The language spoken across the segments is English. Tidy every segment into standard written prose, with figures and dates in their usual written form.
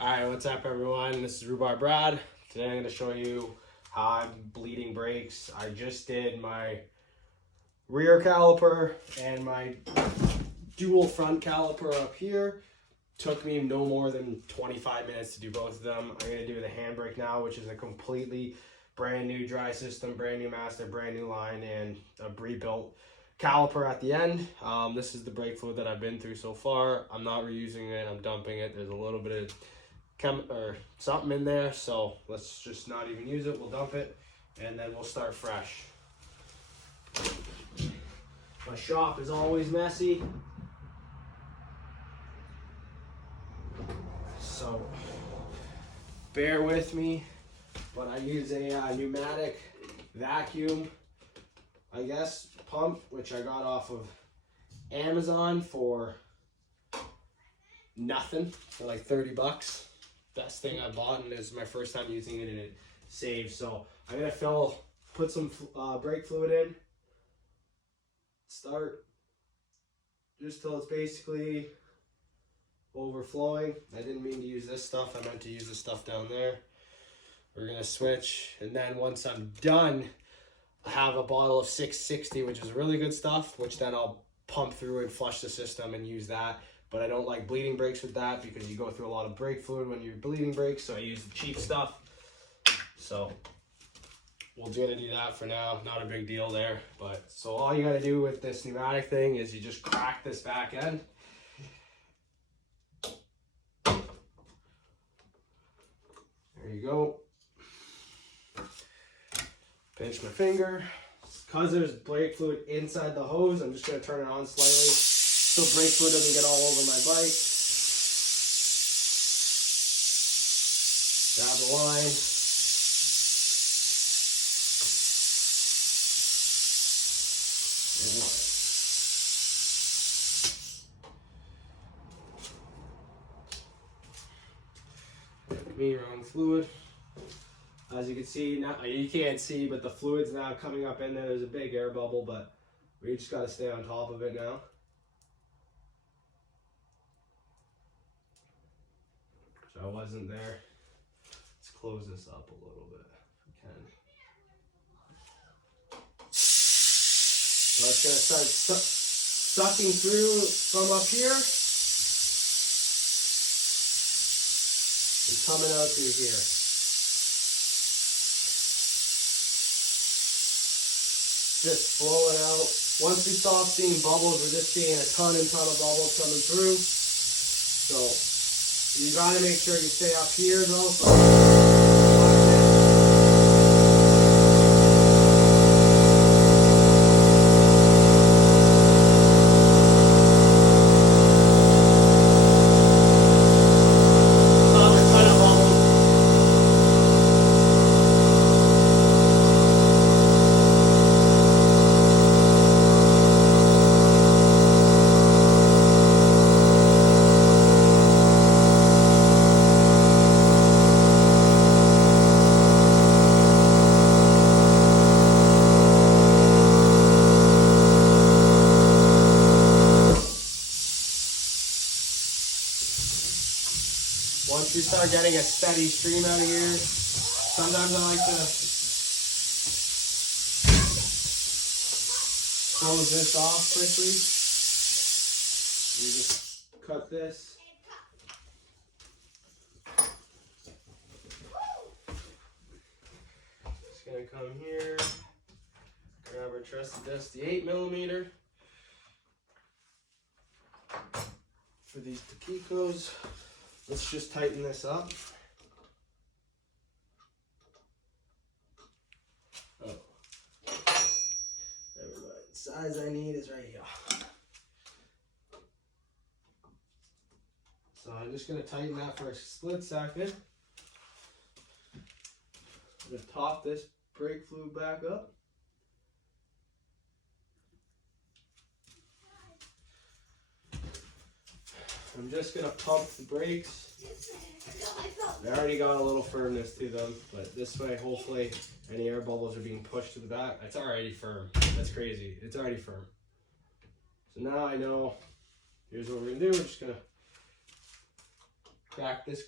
Alright, what's up everyone? This is Rhubarb Brad. Today I'm going to show you how I'm bleeding brakes. I just did my rear caliper and my dual front caliper up here. Took me no more than 25 minutes to do both of them. I'm going to do the handbrake now, which is a completely brand new dry system, brand new master, brand new line, and a rebuilt caliper at the end. This is the brake fluid that I've been through so far. I'm not reusing it, I'm dumping it. There's a little bit of something in there, so let's just not even use it. We'll dump it and then we'll start fresh. My shop is always messy, so bear with me, but I use a pneumatic vacuum, I guess, pump, which I got off of Amazon for nothing, for like 30 bucks. Best thing I bought, and it's my first time using it, and it saves. So I'm gonna put some brake fluid in, start just till it's basically overflowing. I didn't mean to use this stuff, I meant to use the stuff down there. We're gonna switch, and then once I'm done, I have a bottle of 660, which is really good stuff, which then I'll pump through and flush the system and use that. But I don't like bleeding brakes with that because you go through a lot of brake fluid when you're bleeding brakes, so I use the cheap stuff. So we're gonna do that for now, not a big deal there. But so all you gotta do with this pneumatic thing is you just crack this back end. There you go. Pinch my finger. Because there's brake fluid inside the hose, I'm just gonna turn it on slightly so brake fluid doesn't get all over my bike. Grab the line. Give me your own fluid. As you can see, now you can't see, but the fluid's now coming up in there. There's a big air bubble, but we just got to stay on top of it now. So I wasn't there. Let's close this up a little bit if we can. So it's going to start sucking through from up here and coming out through here. Just blow it out. Once we stop seeing bubbles, we're just seeing a ton of bubbles coming through. So you gotta make sure you stay up here though. Once you start getting a steady stream out of here, sometimes I like to close this off quickly. You just cut this. Just gonna come here, grab our trusty dusty 8mm for these taquicos. Let's just tighten this up. Oh, never mind. The size I need is right here. So I'm just going to tighten that for a split second. I'm going to top this brake fluid back up. I'm just going to pump the brakes. They already got a little firmness to them, but this way, hopefully, any air bubbles are being pushed to the back. It's already firm. That's crazy. It's already firm. So now I know, here's what we're going to do. We're just going to crack this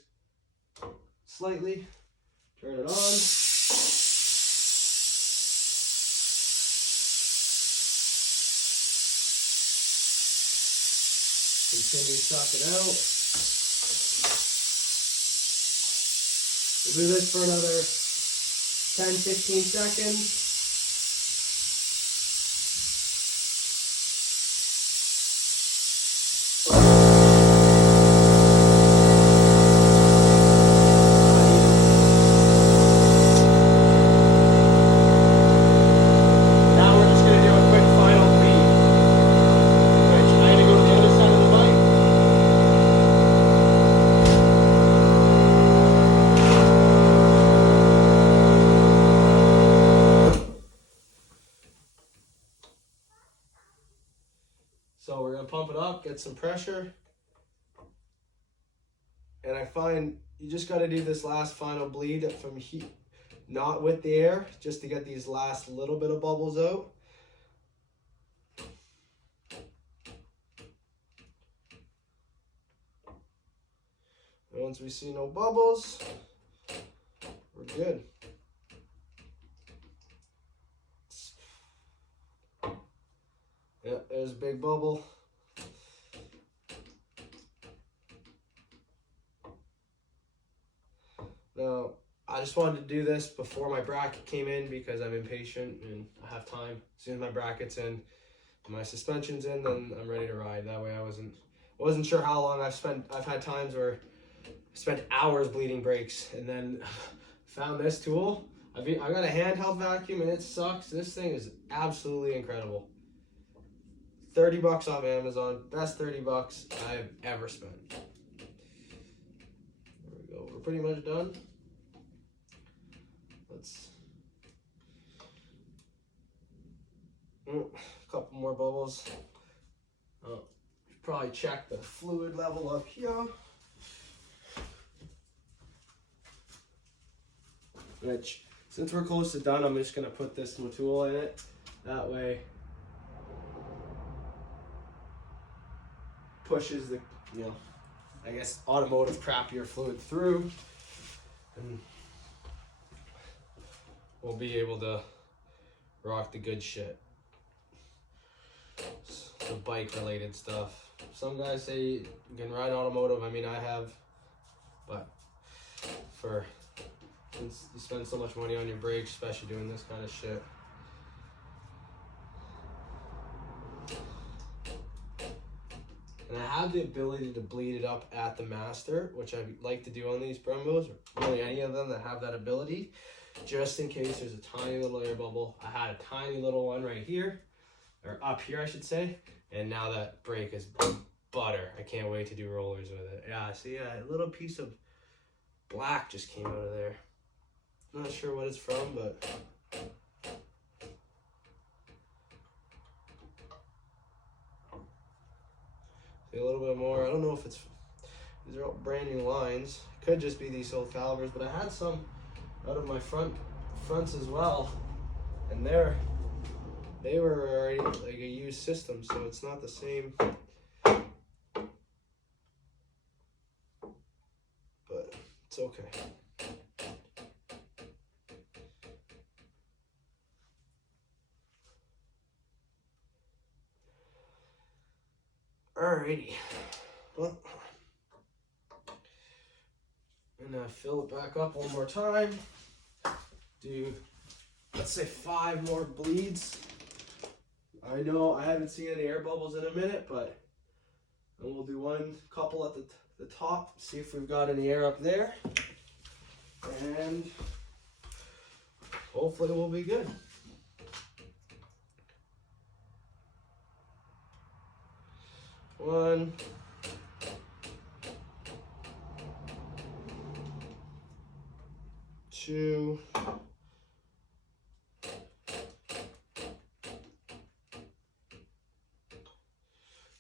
slightly, turn it on. Continue sucking out. We'll do this for another 10-15 seconds. So we're gonna pump it up, get some pressure. And I find you just gotta do this last final bleed from heat, not with the air, just to get these last little bit of bubbles out. And once we see no bubbles, we're good. Yeah, there's a big bubble. Now, I just wanted to do this before my bracket came in because I'm impatient and I have time. As soon as my bracket's in, my suspension's in, then I'm ready to ride. That way I wasn't sure how long I've had times where I spent hours bleeding brakes and then found this tool. I got a handheld vacuum and it sucks. This thing is absolutely incredible. 30 bucks off Amazon, best 30 bucks I've ever spent. There we go, we're pretty much done. Let's, a couple more bubbles. Probably check the fluid level up here. Which, since we're close to done, I'm just gonna put this tool in it. That way, pushes the, I guess, automotive crappier fluid through, and we'll be able to rock the good shit. The bike related stuff. Some guys say you can ride automotive. I mean, I have, but since you spend so much money on your brakes, especially doing this kind of shit. And I have the ability to bleed it up at the master, which I like to do on these Brembos, or really any of them that have that ability, just in case there's a tiny little air bubble. I had a tiny little one right here, or up here I should say, and now that brake is butter. I can't wait to do rollers with it. Yeah, see, a little piece of black just came out of there. Not sure what it's from, but see a little bit more. I don't know if these are all brand new lines. Could just be these old calibers, but I had some out of my fronts as well, and they were already like a used system, so it's not the same. But it's okay. Alrighty. Well, I'm gonna fill it back up one more time. Do, let's say 5 more bleeds. I know I haven't seen any air bubbles in a minute, but and we'll do couple at the top, see if we've got any air up there, and hopefully we'll be good. One, two,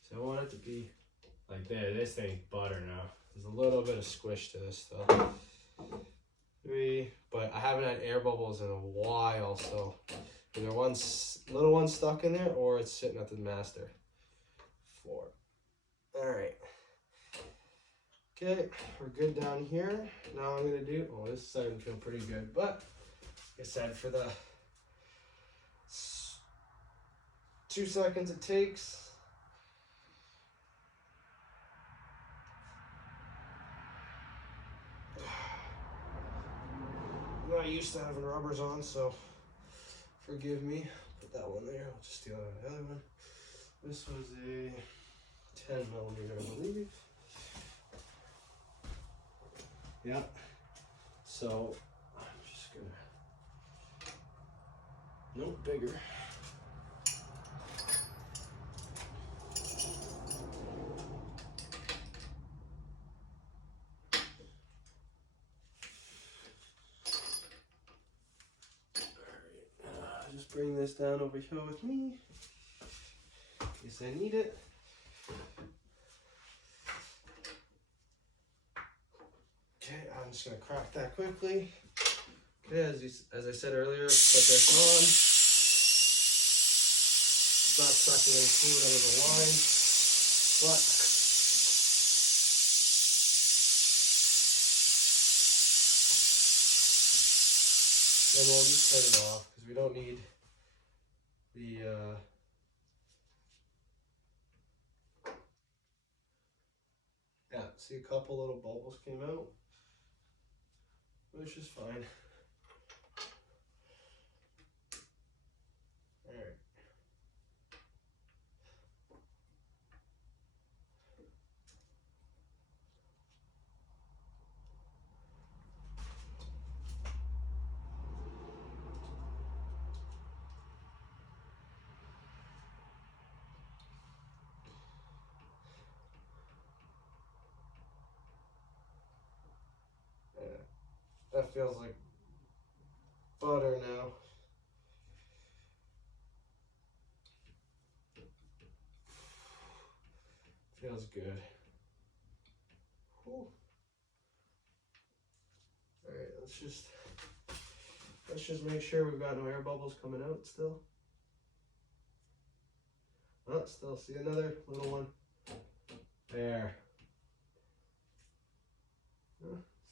so I want it to be like there. This thing's butter now. There's a little bit of squish to this stuff. 3, but I haven't had air bubbles in a while, so either little one stuck in there or it's sitting at the master. 4. All right. Okay, we're good down here. Now I'm gonna do, oh, this is starting to feel pretty good, but like I said, for the 2 seconds it takes, I'm not used to having rubbers on, so forgive me. Put that one there, I'll just steal the other one. This was a 10 millimeter, I believe. Yeah, so I'm just gonna, no, bigger. Just bring this down over here with me, in case I need it. Okay, I'm just gonna crack that quickly. Okay, as I said earlier, put this on. It's not sucking any fluid out of the line, but then we'll just turn it off because we don't need the yeah, see, a couple little bubbles came out, which is fine. All right. That feels like butter now. Feels good. Whew. All right, let's just make sure we've got no air bubbles coming out still. Oh, still see another little one. There.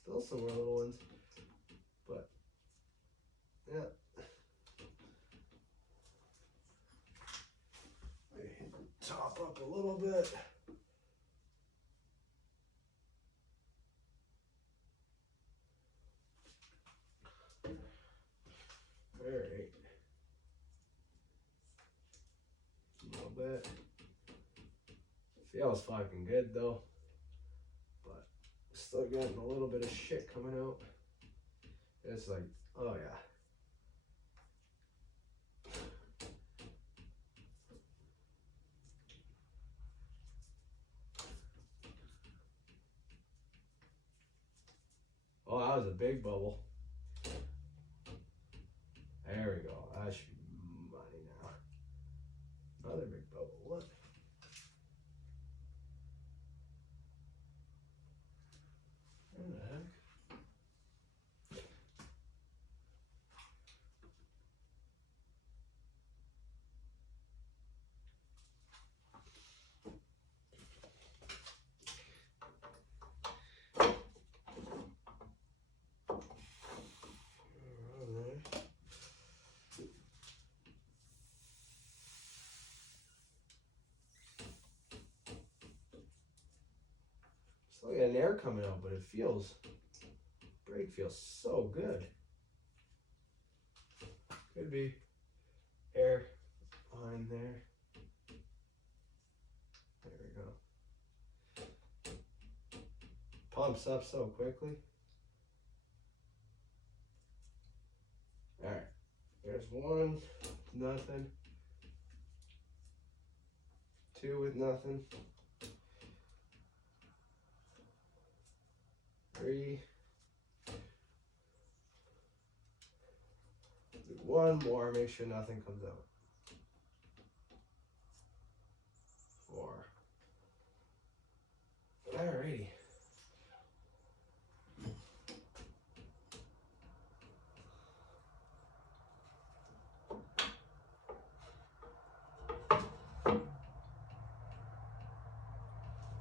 Still some more little ones. But yeah. Top up a little bit. All right. A little bit. Feels fucking good though. But still getting a little bit of shit coming out. It's like, oh yeah. Oh, that was a big bubble. There we go. That should be money now. Another big bubble. What? What the heck? Still getting air coming out, but it feels, brake feels so good. Could be air behind there. There we go. Pumps up so quickly. All right, there's one, nothing. Two with nothing. Three. Do one more, make sure nothing comes out. Four. Alrighty.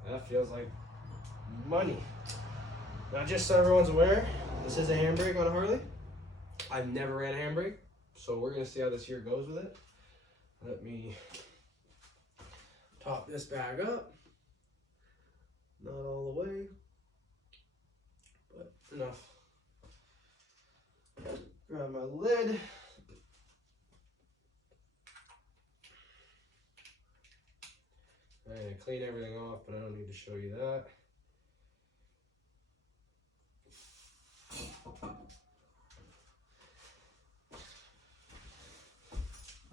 That feels like money. Now, just so everyone's aware, this is a handbrake on a Harley. I've never ran a handbrake, so we're gonna see how this year goes with it. Let me top this bag up. Not all the way, but enough. Grab my lid. I'm gonna clean everything off, but I don't need to show you that.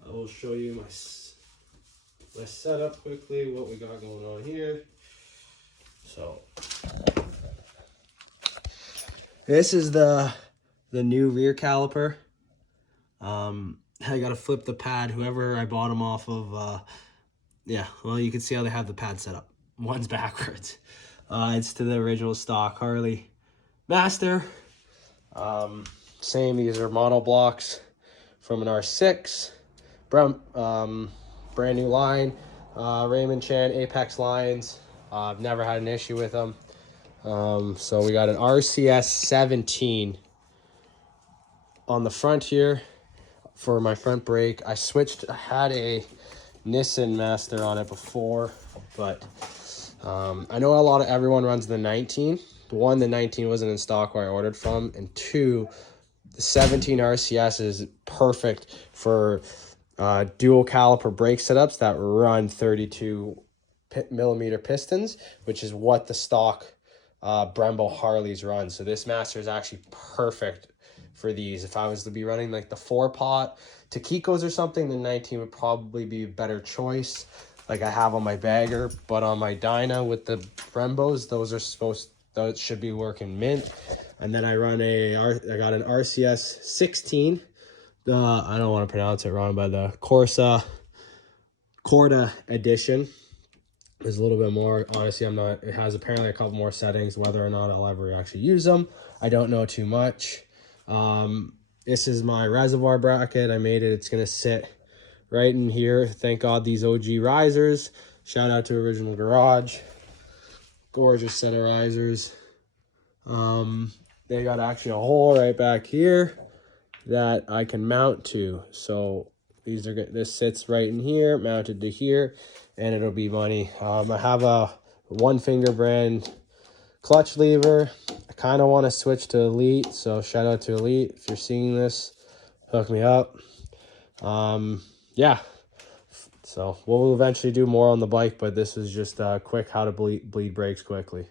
I will show you my setup quickly, what we got going on here. So this is the new rear caliper. I gotta flip the pad, whoever I bought them off of. Yeah, well, you can see how they have the pad set up. One's backwards. It's to the original stock Harley Master. Same, these are mono blocks from an R6. Brand new line. Raymond Chan Apex lines. I've never had an issue with them. So we got an rcs16 on the front here for my front brake. I had a Nissan Master on it before, but I know everyone runs the 19. One, the 19 wasn't in stock where I ordered from, and two, the 17 RCS is perfect for dual caliper brake setups that run 32 millimeter pistons, which is what the stock Brembo Harleys run. So this Master is actually perfect for these. If I was to be running like the 4-pot Taquitos or something, the 19 would probably be a better choice, like I have on my bagger. But on my dyna with the Brembos, those should be working mint. And then I got an rcs16. I don't want to pronounce it wrong, but the Corda edition is a little bit more. Honestly, it has apparently a couple more settings. Whether or not I'll ever actually use them, I don't know too much. This is my reservoir bracket. I made it. It's going to sit right in here. Thank God these OG risers. Shout out to Original Garage. Gorgeous set of risers. They got actually a hole right back here that I can mount to. So this sits right in here, mounted to here, and it'll be money. I have a 1-finger brand clutch lever. I kind of want to switch to Elite, so shout out to Elite. If you're seeing this, hook me up. Yeah, so we'll eventually do more on the bike, but this is just quick how to bleed brakes quickly.